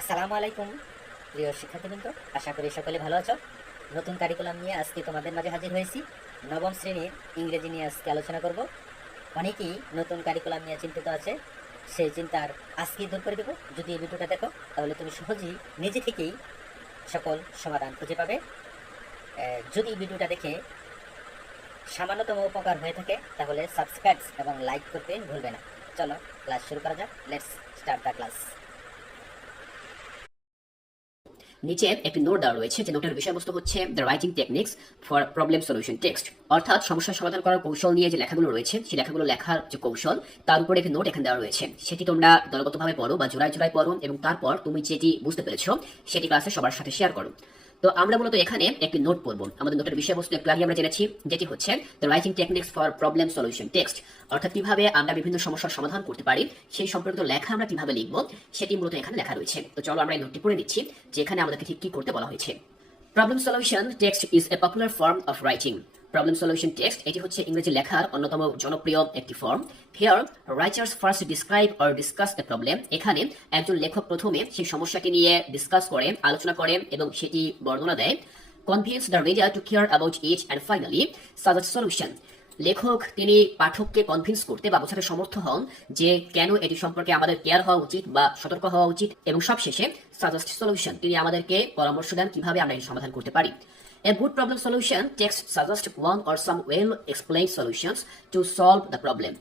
আসসালামু আলাইকুম প্রিয় শিক্ষার্থীবৃন্দ, আশা করি সকলে ভালো আছো। নতুন কারিকুলাম নিয়ে আজকে তোমাদের মাঝে হাজির হয়েছি। নবম শ্রেণীর ইংরেজি নিয়ে আজকে আলোচনা করব। অনেকেই নতুন কারিকুলাম নিয়ে চিন্তিত আছে, সেই চিন্তার আজকে দূর করে দেবো। যদি এই ভিডিওটা দেখো তাহলে তুমি সহজেই নিজে থেকেই সকল সমাধান খুঁজে পাবে। যদি ভিডিওটা দেখে সামান্যতম উপকার হয়ে থাকে তাহলে সাবস্ক্রাইব এবং লাইক করতে ভুলবে না। চলো ক্লাস শুরু করা যাক। Let's start the class. নিচে একটি নোট দেওয়া রয়েছে, যে নোটের বিষয়বস্তু হচ্ছে the writing techniques for problem solution text, অর্থাৎ সমস্যার সমাধান করার কৌশল নিয়ে যে লেখাগুলো রয়েছে সেই লেখাগুলো লেখার যে কৌশল তার উপরে একটি নোট এখানে দেওয়া রয়েছে। সেটি তোমরা দলগতভাবে পড়ো বা জোড়ায় জোড়ায় পড়ো এবং তারপর তুমি যেটি বুঝতে পেরেছো সেটি ক্লাসে সবার সাথে শেয়ার করো। তো আমরা মূলত এখানে একটি নোট পড়বো। আমাদের নোটের বিষয়বস্তু একটু আগে আমরা জেনেছি, যেটি হচ্ছে the writing techniques for problem solution text, অর্থাৎ কিভাবে আমরা বিভিন্ন সমস্যার সমাধান করতে পারি সেই সম্পর্কিত লেখা আমরা কিভাবে লিখবো সেটি মূলত এখানে লেখা রয়েছে। তো চলো আমরা এই নোটটি পড়ে নিচ্ছি, যে এখানে আমাদেরকে ঠিক কি করতে বলা হয়েছে। Problem solution text is a popular form of writing. Problem solution text এটি হচ্ছে ইংরেজি লেখার অন্যতম জনপ্রিয় একটি form. Here writers first describe or discuss a problem. এখানে একজন লেখক প্রথমে সেই সমস্যাটি নিয়ে ডিসকাস করেন, আলোচনা করেন এবং সেটি বর্ণনা দেয়। Convince the reader two care about it and finally suggest solution. লেখক তিনি পাঠককে কনভিন্স করতে বা বোঝাতে সমর্থ হন যে কেন এটি সম্পর্কে আমাদের কেয়ার হওয়া উচিত বা সতর্ক হওয়া উচিত, এবং সবশেষে সাজেস্ট সলিউশন, তিনি আমাদেরকে পরামর্শ দেন কিভাবে আমরা এর সমাধান করতে পারি। A good problem solution text suggests one or some well-explained solutions to solve the problem.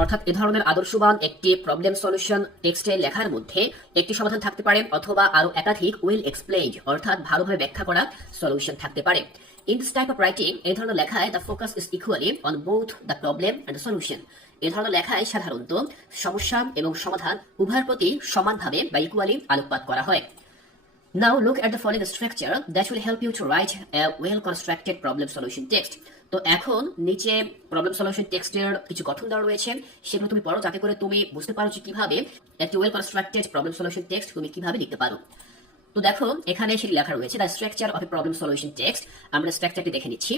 অর্থাৎ এ ধরনের আদর্শবান একটি প্রবলেম সলিউশন টেক্সটে লেখার মধ্যে একটি সমাধান থাকতে পারে অথবা আরো একাধিক ওয়েল এক্সপ্লেইনড অর্থাৎ ভালোভাবে ব্যাখ্যা করা সলিউশন থাকতে পারে। In this type of writing, এই ধরনের লেখায় the focus is equally on both the problem and the solution. এই ধরনের লেখায় সাধারণত সমস্যা এবং সমাধান উভয়ের প্রতি সমানভাবে বা ইকুয়ালি আলোকপাত করা হয়। Now look at the following structure that will help you to write a well-constructed problem solution text. তো এখন নিচে প্রবলেম সলিউশন টেক্সটের কিছু গঠন দেওয়া রয়েছে, সেগুলো তুমি পড়ো যাতে করে তুমি বুঝতে পারো যে কিভাবে একটি well constructed problem solution text তুমি কিভাবে লিখতে পারো। তো দেখো এখানে সেটি লেখা রয়েছে the structure of A problem solution text. আমরা স্ট্রাকচারটি দেখে নিচ্ছি।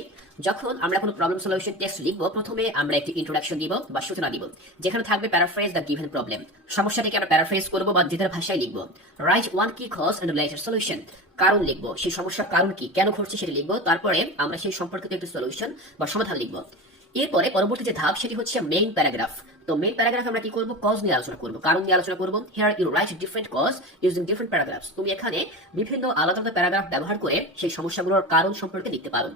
যখন আমরা কোনো প্রবলেম সলিউশন টেক্সট লিখবো, প্রথমে আমরা একটি ইন্ট্রোডাকশন দিব বা সূচনা দিব, যেখানে থাকবে প্যারাফ্রেজ দ্য গিভেন প্রবলেম। সমস্যাটিকে আমরা প্যারাফ্রেজ করবো বা যেটার ভাষায় লিখবো। রাইট ওয়ান কি কজ এন্ড রিলেটেড সলিউশন। কারণ লিখবো, সেই সমস্যার কারণ কি, কেন ঘটছে সেটা লিখবো। তারপরে আমরা সেই সম্পর্কিত একটি সলিউশন বা সমাধান লিখবো। এরপরে পরবর্তী যে ধাপ সেটি হচ্ছে মেইন প্যারাগ্রাফ। তো মেইন প্যারাগ্রাফ আমরা কি করবো, কজ নিয়ে আলোচনা করবো, কারণ নিয়ে আলোচনা করবো। Here you write different cause using different paragraphs. তুমি এখানে বিভিন্ন আলাদা আলাদা প্যারাগ্রাফ ব্যবহার করে সেই সমস্যাগুলোর কারণ সম্পর্কে লিখতে পারো।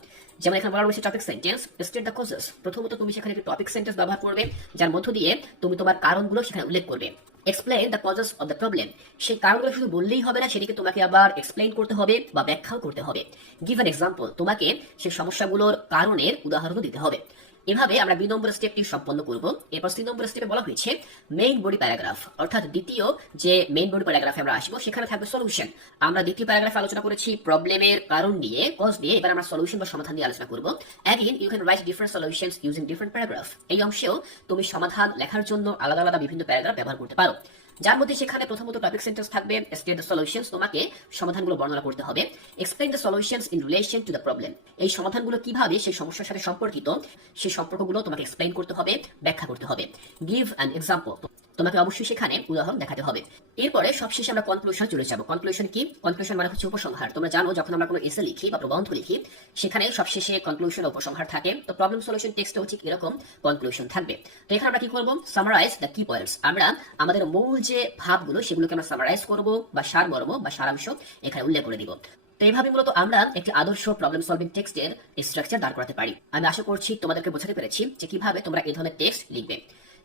যেমন এখানে বলা রয়েছে topic sentence state the causes. প্রথমত তুমি সেখানে একটি টপিক সেন্টেন্স ব্যবহার করবে, যার মধ্য দিয়ে তুমি তোমার কারণগুলো সেখানে উল্লেখ করবে। Explain the causes of the problem. সেই কারণগুলো শুধু বললেই হবে না, সেটিকে তোমাকে আবার এক্সপ্লেইন করতে হবে বা ব্যাখ্যাও করতে হবে। Give an example. তোমাকে সেই সমস্যাগুলোর কারণের উদাহরণও দিতে হবে। এভাবে আমরা 2 নম্বর স্টেপটি সম্পন্ন করব। এরপর 3 নম্বর স্টেপে বলা হয়েছে মেইন বডি প্যারাগ্রাফ, অর্থাৎ দ্বিতীয় যে মেইন বডি প্যারাগ্রাফে আমরা আসবো সেখানে থাকবে সলিউশন। আমরা দ্বিতীয় প্যারাগ্রাফে আলোচনা করেছি প্রবলেমের কারণ নিয়ে, কজ নিয়ে, এবার আমরা সলিউশন বা সমাধান নিয়ে আলোচনা করব। Again you can write different solutions using different paragraph. এই অংশেও তুমি সমাধান লেখার জন্য আলাদা আলাদা বিভিন্ন প্যারাগ্রাফ ব্যবহার করতে পারো, যার মধ্যে সেখানে প্রথমত টপিক সেন্টেন্স থাকবে স্টেট দ্য সলিউশনস। তোমাকে সমাধানগুলো বর্ণনা করতে হবে। Explain the solutions in relation to the problem. এই সমাধানগুলো কিভাবে সেই সমস্যার সাথে সম্পর্কিত সেই সম্পর্কগুলো তোমাকে এক্সপ্লেইন করতে হবে, ব্যাখ্যা করতে হবে। Give an example. তোমাকে অবশ্যই সেখানে উদাহরণ দেখাতে হবে। এরপরে সবশেষে আমরা কনক্লুশন চলে যাবো। কনক্লুশন কি? কনক্লুশন মানে হচ্ছে উপসংহার। তোমরা জানো যখন আমরা কোনো এসে লিখি বা প্রবন্ধ লিখি সেখানে সবশেষে কনক্লুশন উপসংহার থাকে। তো প্রবলেম সলিউশন টেক্সটেও ঠিক এরকম কনক্লুশন থাকবে। তো এখানে আমরা কি করব, সামারাইজ দ্য কি পয়েন্টস। আমরা আমাদের মূল যে ভাবগুলো সেগুলোকে আমরা সামারাইজ করব বা সারমর্ম বা সারাংশ এখানে উল্লেখ করে দিব। তো এইভাবে মূলত আমরা একটি আদর্শ প্রবলেম সলভিং টেক্সটের স্ট্রাকচার দাঁড় করাতে পারি। আমি আশা করছি তোমাদেরকে বোঝাতে পেরেছি যে কিভাবে তোমরা এই ধরনের টেক্সট লিখবে।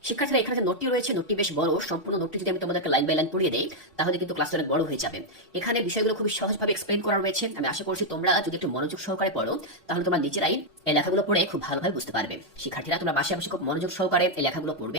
শিক্ষার্থীরা এখানে যে নোটটি রয়েছে, নোটটি বেশ বড়। সম্পূর্ণ নোটটি যদি আমি তোমাদেরকে লাইন বাই লাইন পড়িয়ে দেই তাহলে কিন্তু ক্লাসটা অনেক বড় হয়ে যাবে। এখানে বিষয়গুলো খুব সহজভাবে এক্সপ্লেইন করা রয়েছে। আমি আশা করছি তোমরা যদি একটু মনোযোগ সহকারে পড়ো তাহলে তোমরা নিজেরাই এই লেখাগুলো পড়ে খুব ভালোভাবে বুঝতে পারবে। শিক্ষার্থীরা তোমরা বাসায় বসে খুব মনোযোগ সহকারে এই লেখাগুলো পড়বে।